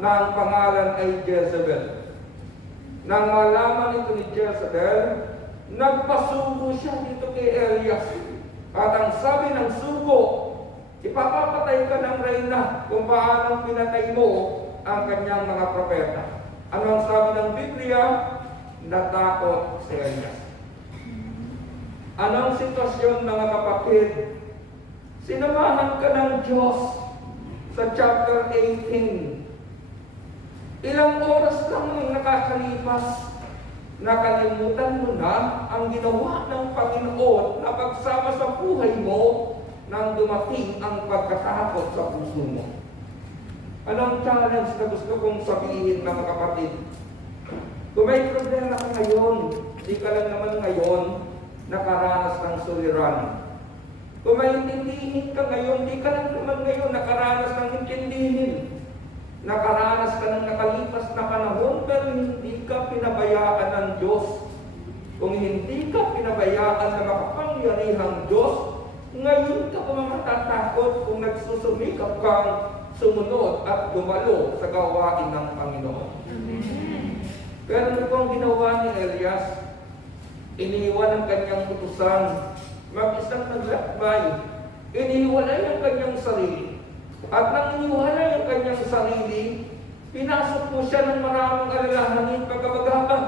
na ang pangalan ay Jezebel. Nang malaman ito ni Jezebel, nagpasugo siya dito kay Elias. At ang sabi ng sugo, ipapapatay ka ng reyna kung paanong pinatay mo ang kanyang mga propeta. Ano ang sabi ng Biblia? Natakot si Elias. Anong sitwasyon, mga kapatid? Sinamahan ka ng Diyos sa chapter 18. Ilang oras lang ang nakakalipas, nakalimutan mo na ang ginawa ng Panginoon na pagsama sa buhay mo nang dumating ang pagkatakot sa puso mo. Anong challenge na gusto kong sabihin, mga kapatid? Kung may problema ka ngayon, di ka lang naman ngayon nakaranas ng suliranin. Kung may intindihin ka ngayon, di ka lang naman ngayon nakaranas ng intindihin. Nakaranas ka ng nakalipas na panahon, pero hindi ka pinabayaan ng Diyos. Kung hindi ka pinabayaan ng makapangyarihang Diyos, ngayon ka pa matatakot kung nagsusumikap kang sumunod at dumalo sa gawain ng Panginoon. Amen. Pero ano pong ginawa ni Elias? Iniwan ang kanyang utusan, mag-isang naglakbay, iniwalay ang kanyang sarili. At nang iniwalay ang kanyang sarili, pinasok po siya ng maraming alalahanin pagkabagahan.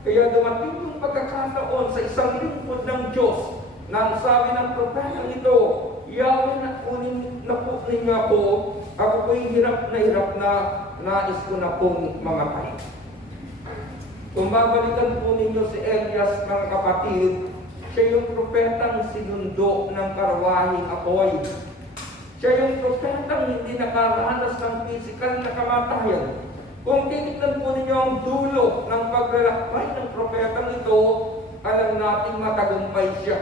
Kaya dumating yung pagkakataon sa isang lingkod ng Diyos na ang sabi ng propeta nito, Yahweh, nakunin na po ninyo ako po'y hirap na nais ko na pong mamatay. Kung babalikan po ninyo si Elias, mga kapatid, siya yung propetang sinundo ng karwahing apoy. Siya yung propetang hindi nakaranas ng physical na kamatayan. Kung titignan po ninyo ang dulo ng paglalakbay ng propetang ito, alam nating matagumpay siya.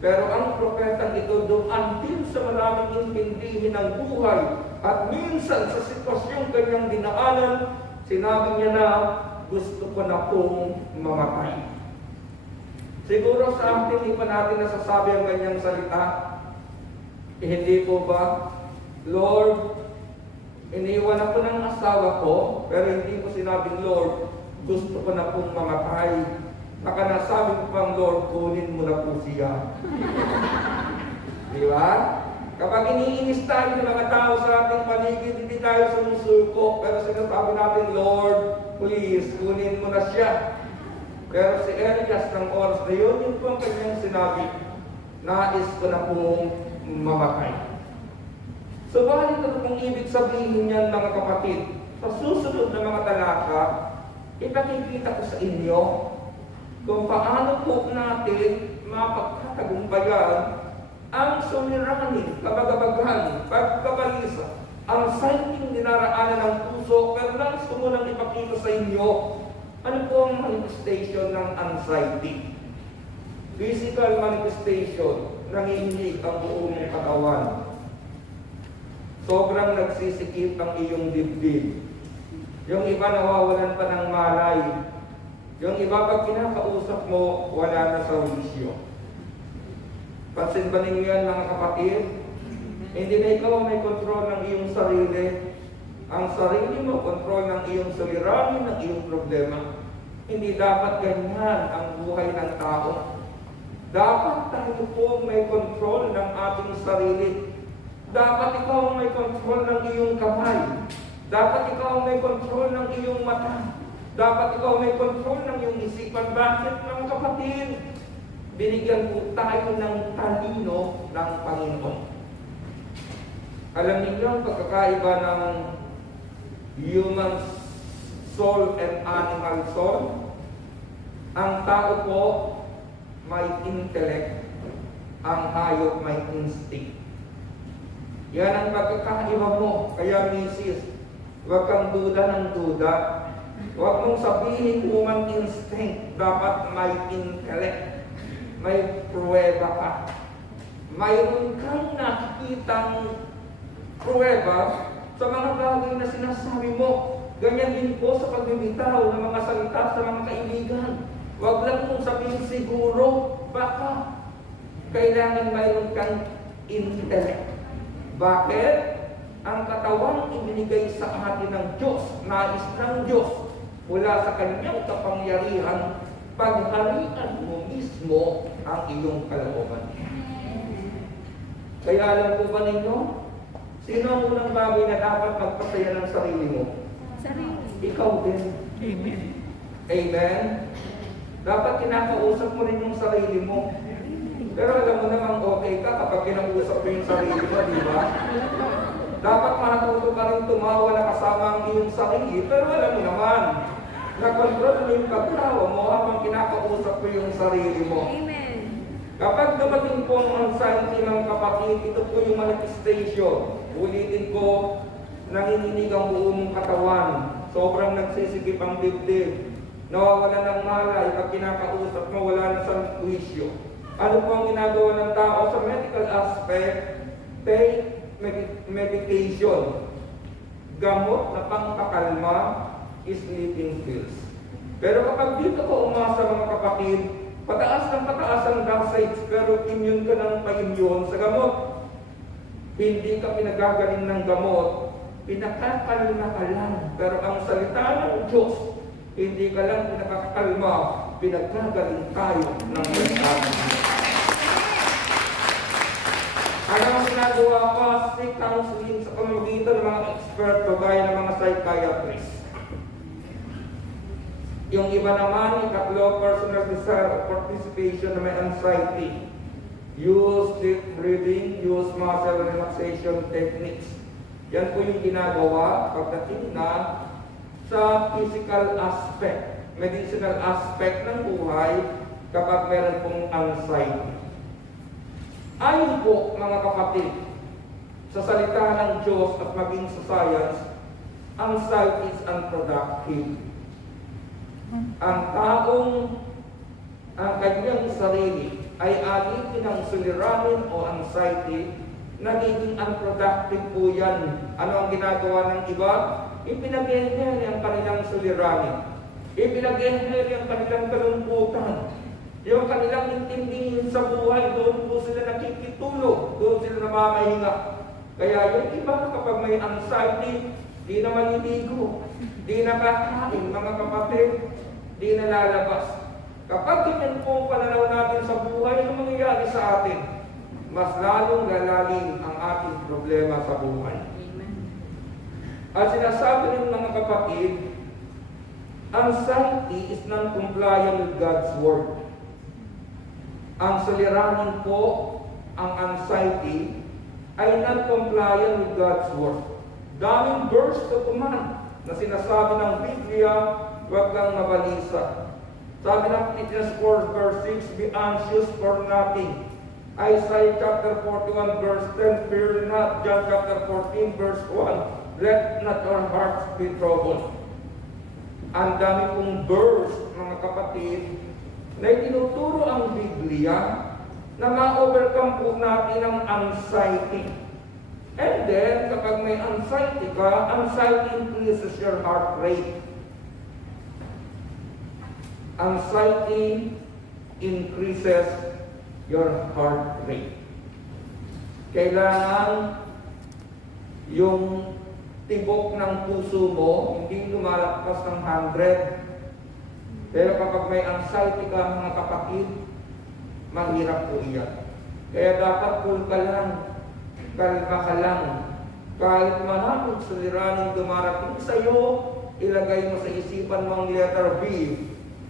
Pero ang propetang ito doon din sa maraming intindihin ng buhay at minsan sa sitwasyong kanyang dinaanan, sinabi niya na, gusto ko na pong mamatay. Siguro sa atin, hindi pa natin nasasabi ang ganyang salita. Hindi po ba, Lord, iniwan ako ng asawa ko, pero hindi ko sinabing, Lord, gusto ko na pong mamatay. Baka nasabi ko pang, Lord, kunin mo na po siya. Di ba? Kapag iniinis tayo ng mga tao sa ating paligid, hindi tayo sumusuko, pero sinasabi natin, Lord, please, kunin mo na siya. Pero si Elias ng oras na yun, yun po ang kanyang sinabi, nais ko na pong mamatay. So, bakit ito kung ibig sabihin niyan, mga kapatid? Sa susunod na mga talata, ipakikita ko sa inyo kung paano po natin mapagkatagumpayan ang suliranin, kabagabagan, pagkabalisa, ang sighting dinaraanan ng puso, pero lang gusto mo nang ipakita sa inyo ano po ang manifestation ng anxiety. Physical manifestation, nanginginig ang buong katawan. Sobrang nagsisikip ang iyong dibdib. Yung iba nawawalan pa ng malay. Yung iba pag kinakausap mo, wala na sa wisyo. Pansin ba ninyo yan, mga kapatid? Hindi na ikaw may kontrol ng iyong sarili. Ang sarili mo, kontrol ng iyong suliranin, ng iyong problema. Hindi dapat ganyan ang buhay ng tao. Dapat tayo po may kontrol ng ating sarili. Dapat ikaw may kontrol ng iyong kamay. Dapat ikaw may kontrol ng iyong mata. Dapat ikaw may kontrol ng iyong isipan. Bakit, mga kapatid? Binigyan po tayo ng talino ng Panginoon. Alam niyo ang pagkakaiba ng human soul and animal soul? Ang tao po may intellect, ang hayop may instinct. Yan ang pagkakaiba mo. Kaya, misis, huwag kang duda ng duda. Huwag mong sabihin human instinct, dapat may intellect. May pruweba ka. Mayroon kang nakikitang pruweba sa mga bagay na sinasabi mo. Ganyan din po sa pagbibitaw ng mga salita sa mga kaibigan. Huwag lang mong sabihin siguro, baka kailangan mayroon kang intellect. Bakit? ang katawang ibinigay sa atin ng Diyos, nais ng Diyos, mula sa kanyang kapangyarihan, pagharian mo mismo ang iyong kalooban. Kaya alam po ba ninyo, sino ang unang bagay na dapat magpasaya ng sarili mo? Sarili. Ikaw din. Amen. Amen? Dapat kinakausap mo rin yung sarili mo. Pero alam mo namang okay ka kapag kinausap mo yung sarili mo, di ba? Dapat matuto ka rin tumawa na kasama ang iyong sarili. Pero alam mo naman, nakontrol mo yung pagtawa mo habang kinakausap mo yung sarili mo. Amen. Kapag dumating po ang anxiety ng kapatid, ito po yung manifestation. Ulitin ko, nanginginig ang buong katawan. Sobrang nagsisigip ang dibdib. Nawawala ng malay. Pag kinakausap mo, wala na sa wisyo. Ano po ang ginagawa ng tao sa medical aspect? Take medication. Gamot na pangpakalma, sleeping pills. Pero kapag dito ko umasa mga kapatid, pataas ng pataas ang dosage, pero immune ka ng pa-immune sa gamot. Hindi ka pinagagaling ng gamot, pinakakalma ka lang. Pero ang salita ng Diyos, hindi ka lang pinakakalma, pinagagaling tayo ng salita. Ano ang ginagawa pa? Seek counseling sa pamamagitan ng mga eksperto gaya ng mga psychiatrists. Yung iba naman, ikatlo, personal desire of participation na may anxiety. Use deep breathing, use muscle relaxation techniques. Yan po yung ginagawa pagdating na sa physical aspect, medicinal aspect ng buhay kapag meron pong anxiety. Ayon po mga kapatid, sa salita ng Diyos at maging sa science, anxiety is unproductive. Ang taong ang kanyang sarili ay alitin ng suliranin o anxiety, nagiging unproductive po yan. Ano ang ginagawa ng iba? Ipinag-enheri ang kanilang suliranin. Ipinag-enheri ang kanilang kalungkutan. Yung kanilang intindihin sa buhay, doon po sila nakikitulog, doon sila namamahinga. Kaya yung iba kapag may anxiety, di na maliligo, di nakakain mga kapatid, di na lalabas. Kapag ganyan po ang pananaw natin sa buhay, ano mangyayari sa atin? Mas lalong lalalim ang ating problema sa buhay. At sinasabi ng mga kapatid, anxiety is non-compliant with God's word. Ang suliranin po, ang anxiety, ay non-compliant with God's word. Daming verse to command na sinasabi ng Biblia, huwag kang mabalisa. Sabi ng Ephesians 4 verse 6, be anxious for nothing. Isaiah chapter 41 verse 10, fear not. John chapter 14 verse 1, let not your hearts be troubled. Ang dami pong verse, mga kapatid, na itinuturo ang Biblia na ma-overcome po natin ang anxiety. And then, kapag may anxiety ka, anxiety increases your heart rate. Anxiety increases your heart rate. Kailangan yung tibok ng puso mo hindi lumalagpas ng 100. Pero kapag may anxiety ka, mga kapatid, mahirap po iyan. Kaya dapat cool ka lang, kalma ka lang. Kahit maraming suliranin dumarating sa iyo, ilagay mo sa isipan mo ang letter B,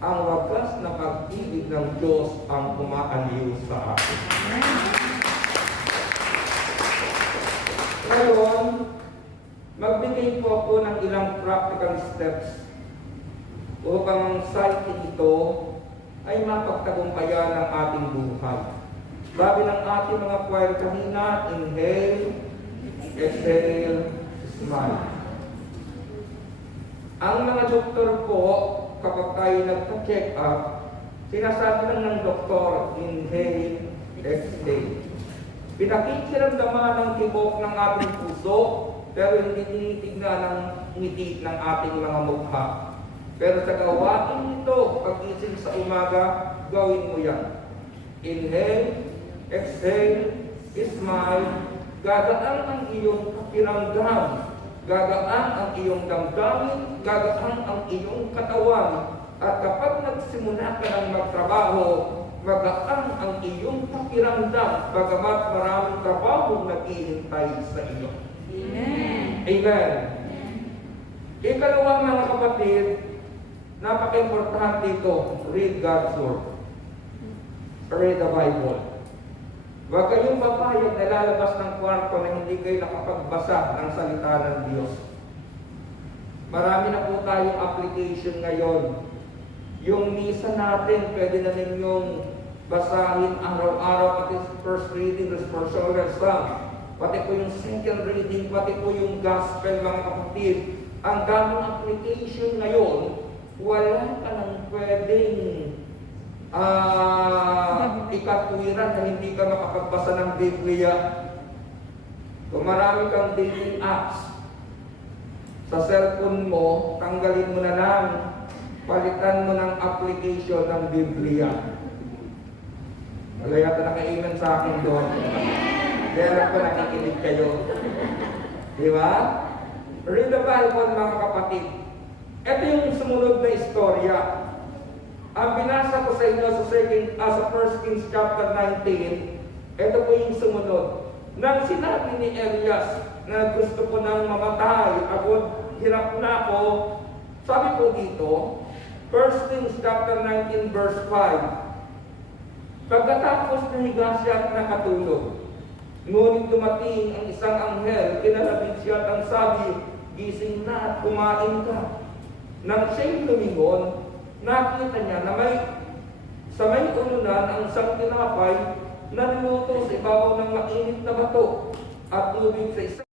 ang wagas na pag-ibig ng Diyos ang kumaaliw sa atin. Ngayon, magbigay po ako ng ilang practical steps upang ang anxiety ito ay mapagtagumpayan ng ating buhay. Sabi ng ating mga choir kanina, inhale, exhale, smile. Ang mga doktor po, kapag tayo nagpa-check up, sinasabi lang ng doktor, inhale, exhale. Pinakikiramdaman ng tibok ng ating puso, pero hindi tinitignan ng ngiti ng ating mga mukha. Pero sa gawain nito, pag-ising sa umaga, gawin mo yan. Inhale, exhale, smile, gagaan ang iyong pakiramdam, gagaan ang iyong damdamin, gagaan ang iyong katawan. At kapag nagsimula ka ng magtrabaho, magaan ang iyong pakiramdam, bagamat maraming trabaho naghihintay sa iyo. Amen. Amen. Ikalawa mga kapatid, napaka-importante ito, read God's Word. Read the Bible. Huwag kayong papayag na lalabas ng kwarto na hindi kayo nakapagbasa ng salita ng Diyos. Marami na po tayong application ngayon. Yung misa natin, pwede na ninyong basahin araw-araw, pati first reading, responsorial psalm, pati po yung second reading, pati po yung gospel, mga kapatid. Ang daming application ngayon, wala ka nang pwedeng ikatwiran na hindi ka makapagbasa ng Biblia. Kung marami kang dating apps sa cellphone mo, tanggalin mo na lang, palitan mo ng application ng Biblia. Wala yata naka-amen sa akin doon. Kaya ko nakikinig kayo. Di ba? Read the Bible, mga kapatid. Ito yung sumunod na istorya. Ang binasa ko sa inyo sa 1 Kings chapter 19, ito po yung sumunod. Nang sinabi ni Elias na gusto ko nang mamatay, hirap na ako, sabi po dito, 1 Kings chapter 19 verse 5, pagkatapos nahiga siya at nakatulog, ngunit dumating ang isang anghel, kinalapit siya at ang sabi, gising na at kumain ka. Nang siya'y lumingon, nakita niya na sa may ununan ang isang tinapay na niluto sa ibabaw ng mainit na bato at tubig sa isang